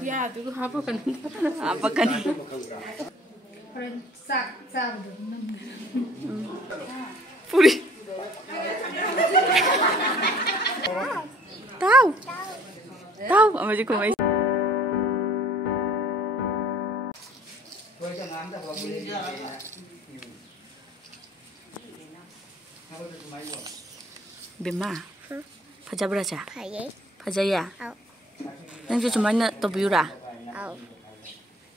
Ya, dulu apa kan? Apa kan? Puri. Tahu. Tahu apa sih kau? Bima, fajar berapa? Fajar ya. Nang tu cuma nak tobiura.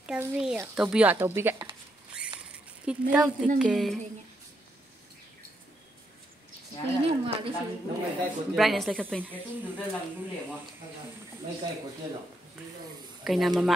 Tobia, tobia. Kita tiket. Brightness like a pin. Kay na mama.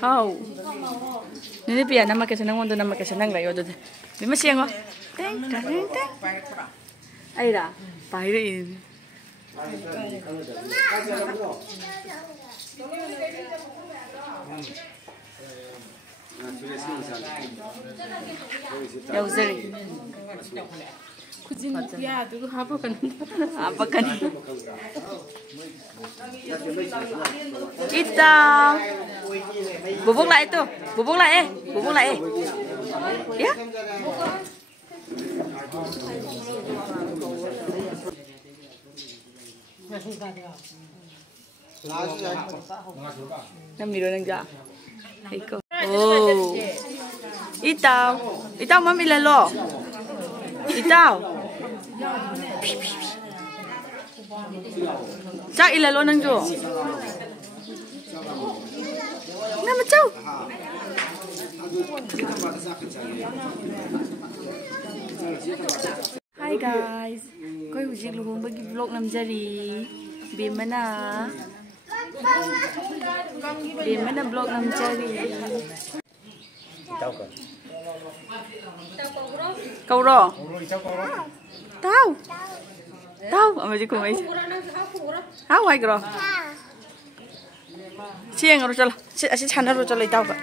How? Ini biar nama kesenang untuk nama kesenang lah ya udah. Bima siang kok. Teng. Aira, pahit ini. Ya usah. Ya, dulu apa kan? Apa kan? Kita bubuk lah itu, bubuk lah ya. Namiro nang ja. Iko. Oh. Itaw mami lalo. Itaw. Cak ilalo nang jo. Nama chow. Hi guys. Koi hujik luhung bagi vlog namjari. Bimana vlog namjari. Kau ro. Tahu apa sih kau? Tahu ay kro. Siang ro chalo. Asi chana ro chalo tahu ka.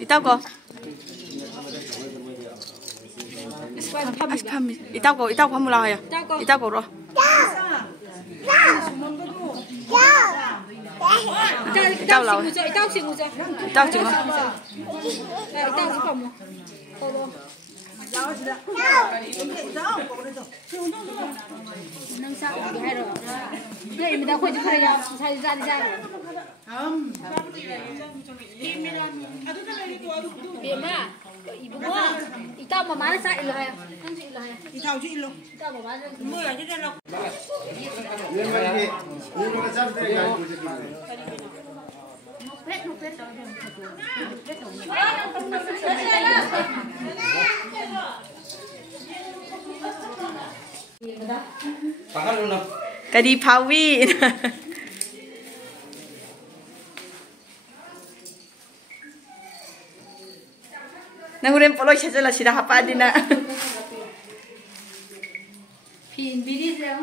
Itaw ko. Itaw ko mula kaya. Itaw ko ro. Itaw law. Itaw singo. Nang sa ko hay ro. Dai mi da ko ji khaya sai ja ja. Bima, ibu mo. Itaw mama sa ilahaya. Nang si ilahaya. Itaw ji ilo. Itaw mama. Mo ya ji lo. Kadi pawi. Nangurin polo siya la sila hapa din na. Pin bidi siya.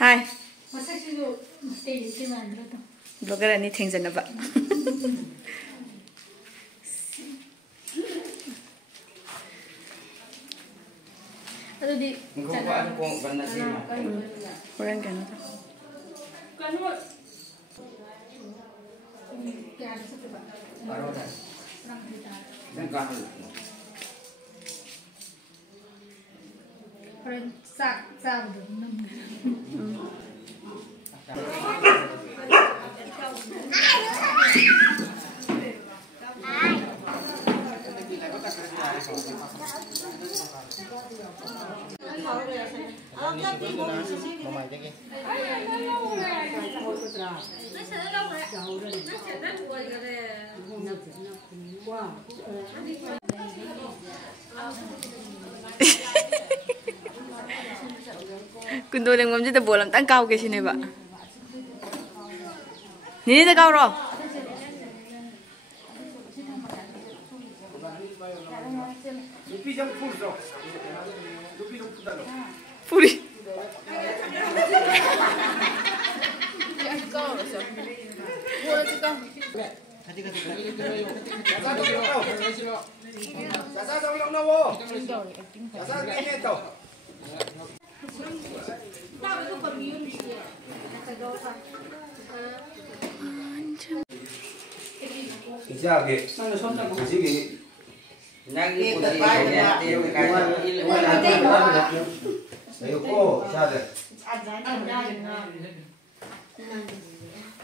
Hi. Masak siya stay di mandro to. Blogger ani things na ba. Aduh di. Ngkuan ko banda sini. Orang kan to. Kanu. Kaya ada satu ba. Baroda. Nang kahul. Friend sak dum. Kundo leng mom jita bolam tang kau ke sini ba. Ni dah kau ro. Puri.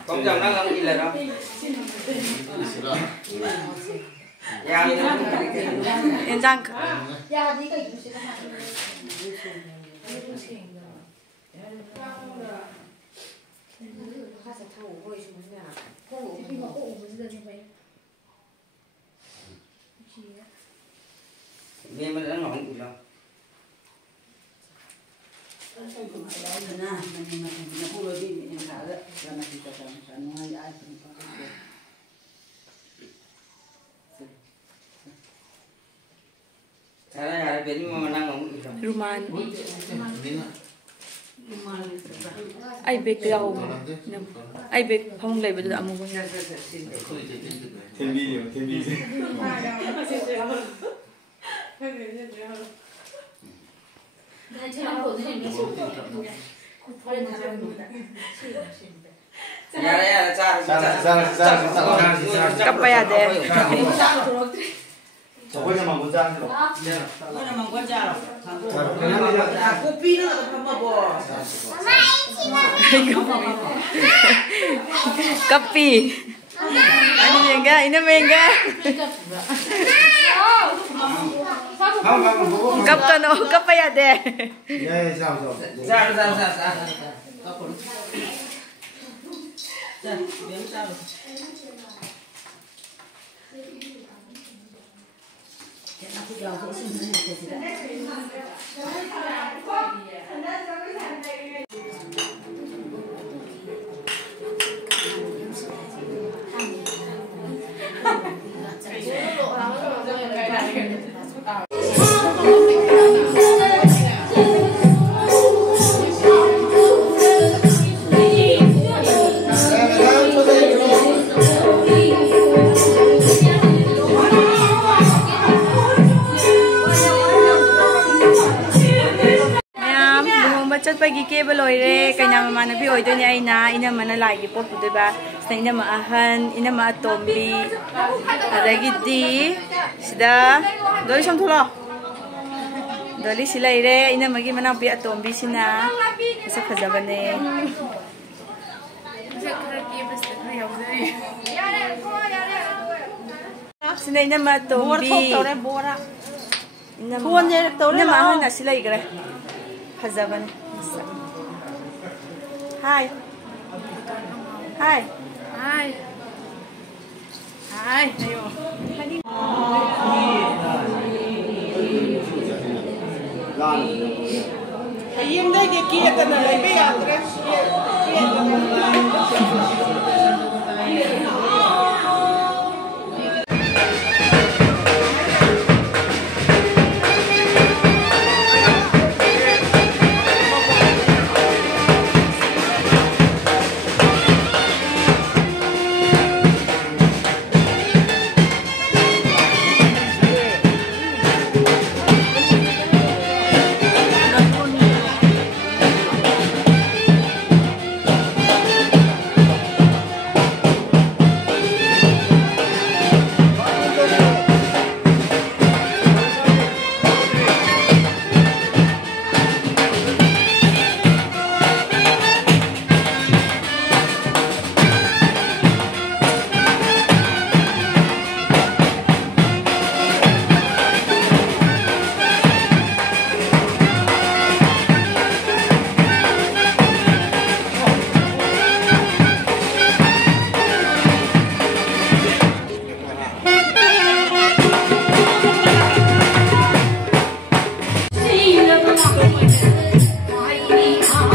Con chồng nó không gì là đâu. Enjang. Vì mình đã ngon gì đâu. Saya ada ni mana ngomong itu. Ruman. Ai beg tao. Ai beg phong lei ba da amu ba. Thiên Kapaya de. 저거 좀 한번 보자. 그거만 보자. 고삐는 한번 봐. Kapi. Ano menga? Ina menga. Kap ka no, kapaya de. 네, 자. 자, 명사. aku jauh sini Chat pagi ke beloire kanya mama nabi oido ni aina ina mana lagi pot pude ba ina ma ahan ina ma tombi ada gidi sida doli sam thola doli silaire ina magi mana bi tombi sina asa khajabane sina ina ma tombi ina ma ahan asilai gre khajabane Hi. Hi. Hi. Hi. Ayo. Ayim dah ke kia tan lagi ya terus Hãy subscribe cho kênh Ghiền Mì Gõ để không bỏ lỡ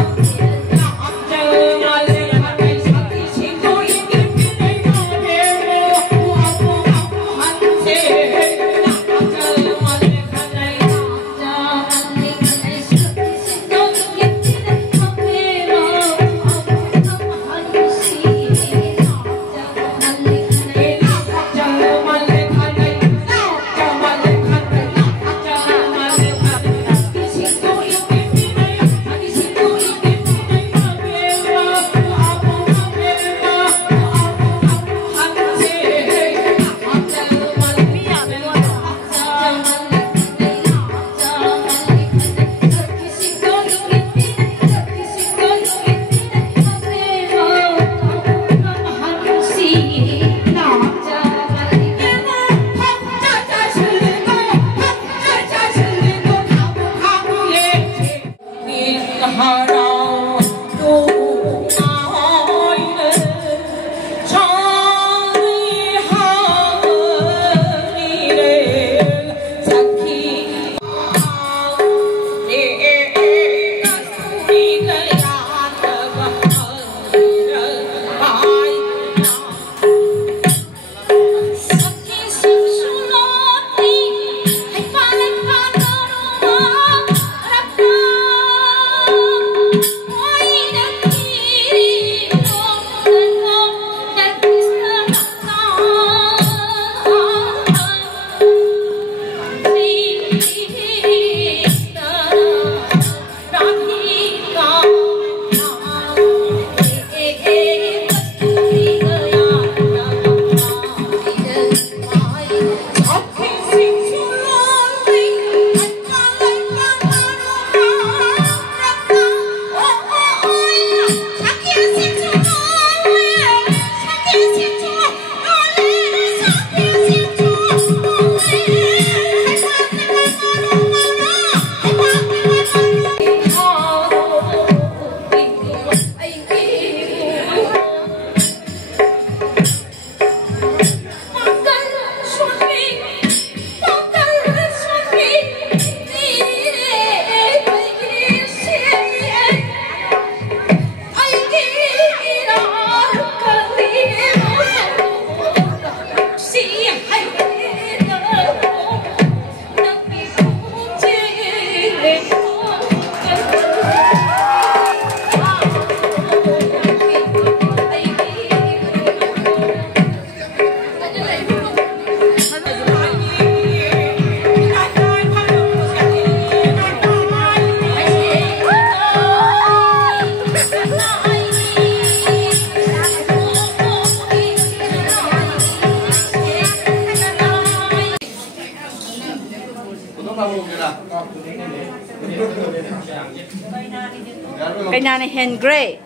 Cái nào này hen grey.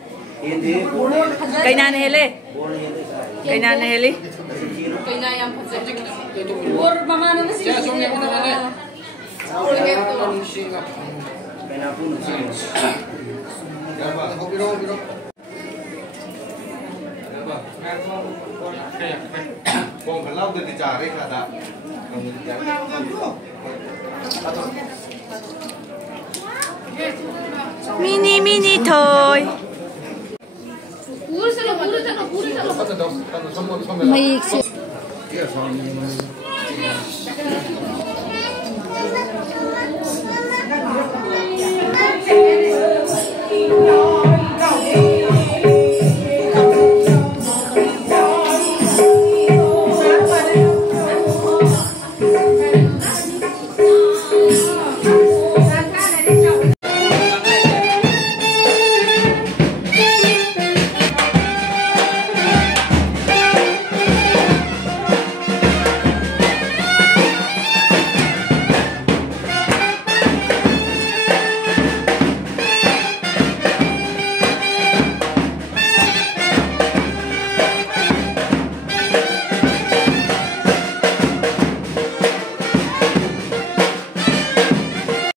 Cái nào này hele. Cái nào này hele. Bông phải lau từ từ trà đấy là Mini mini thôi. May